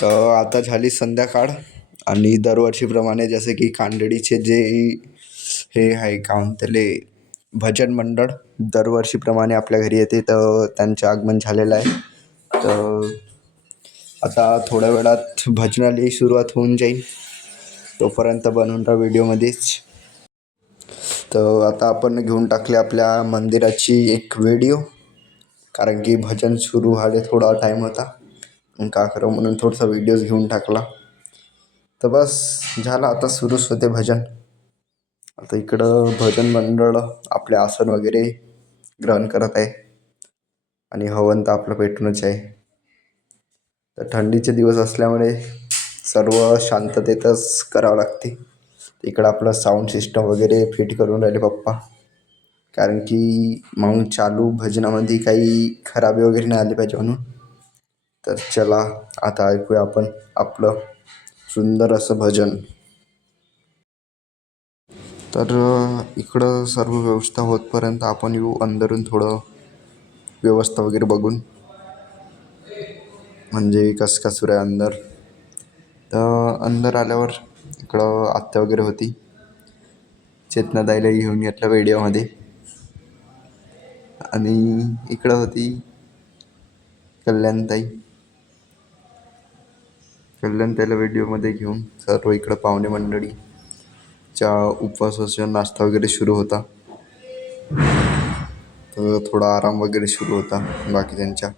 तर आता झाली संध्याकाळ आणि दरवर्षीप्रमाणे जसे की कांदळीचे जे हे आहे का त्याले भजन मंडळ दरवर्षीप्रमाणे आपल्या घरी येते, तर त्यांचे आगमन झालेलं आहे. तर आता थोड्या वेळात भजनाला सुरुवात होऊन जाईल. तोपर्यंत बनवून राहा व्हिडिओमध्येच. तर आता आपण घेऊन टाकले आपल्या मंदिराची एक व्हिडिओ, कारण की भजन सुरू व्हायला थोडा टाईम होता. का करावं म्हणून थोडासा व्हिडिओज घेऊन टाकला. तर बस झालं, आता सुरूच होते भजन. आता इकडं भजन मंडळ आपले आसन वगैरे ग्रहण करत आहे आणि हवन तर आपलं पेटूनच आहे. तर थंडीचे दिवस असल्यामुळे सर्व शांततेतच करावं लागते. इकडं आपलं साऊंड सिस्टम वगैरे फिट करून राहिले पप्पा, कारण की मग चालू भजनामध्ये काही खराबी वगैरे नाही आली पाहिजे म्हणून. तर चला आता ऐकूया आपण आपलं सुंदर असं भजन. तर इकडं सर्व व्यवस्था होतपर्यंत आपण येऊ अंदरून थोडं व्यवस्था वगैरे बघून, म्हणजे कसं का सुरू आहे अंदर. तर अंदर आल्यावर इकडं आत्या वगैरे होती, चेतनाताईला घेऊन घेतलं व्हिडिओमध्ये. आणि इकडं होती कल्याणताईला व्हिडिओमध्ये घेऊन सर्व इकडं पाहुणे मंडळीच्या उपवासाचा नाश्ता वगैरे सुरू होता. तर थोडा आराम वगैरे सुरू होता बाकी त्यांच्या.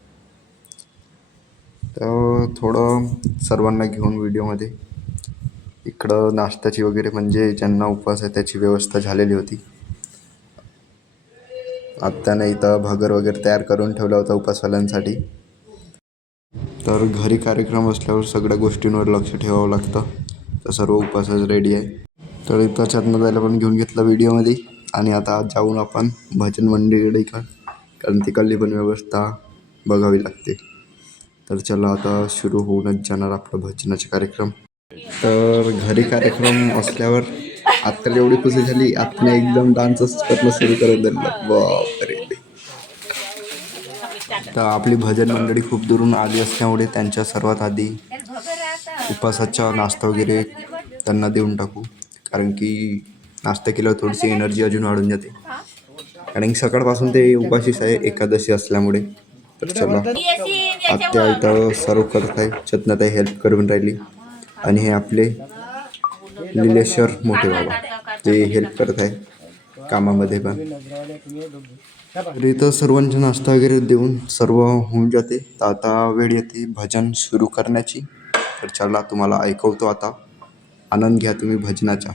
तर थोडं सर्वांना घेऊन व्हिडिओमध्ये इकडं नाश्त्याची वगैरे, म्हणजे ज्यांना उपवास आहे त्याची व्यवस्था झालेली होती. आत्याने इथं भगर वगैरे तयार करून ठेवला होता उपवासवाल्यांसाठी. तर घरी कार्यक्रम असल्यावर सगळ्या गोष्टींवर लक्ष ठेवावं लागतं. तर सर्व उपवासाच रेडी आहे. तर इथं चतनाताईला पण घेऊन घेतलं व्हिडिओमध्ये. आणि आता जाऊन आपण भजन मंडळीकडे, कारण तिकडली पण व्यवस्था बघावी लागते. तर चला आता सुरू होऊनच जाणार आपला भजनाचा कार्यक्रम. तर घरी कार्यक्रम असल्यावर आत्याला एवढी खुशी झाली, आत्याने एकदम डान्सच करणं सुरू करून दिलं. बापरे. तर आपली भजन मंडळी खूप दुरून आली असल्यामुळे त्यांच्या सर्वात आधी उपवासाचा नाश्ता वगैरे त्यांना देऊन टाकू, कारण की नाश्ता केल्यावर थोडीशी एनर्जी अजून वाढून जाते. कारण की सकाळपासून ते उपाशीच आहे एकादशी असल्यामुळे. तर चला आत्या इथं सर्व करत आहे, चतनाताई हेल्प करून राहिली. आणि हे आपले निलेश्वर मोठे बाबा, ते हेल्प करत आहे कामामध्ये पण. तर इथं सर्वांचा नाश्ता वगैरे देऊन सर्व होऊन जाते. तर आता वेळ येते भजन सुरू करण्याची. तर चला तुम्हाला ऐकवतो आता, आनंद घ्या तुम्ही भजनाचा.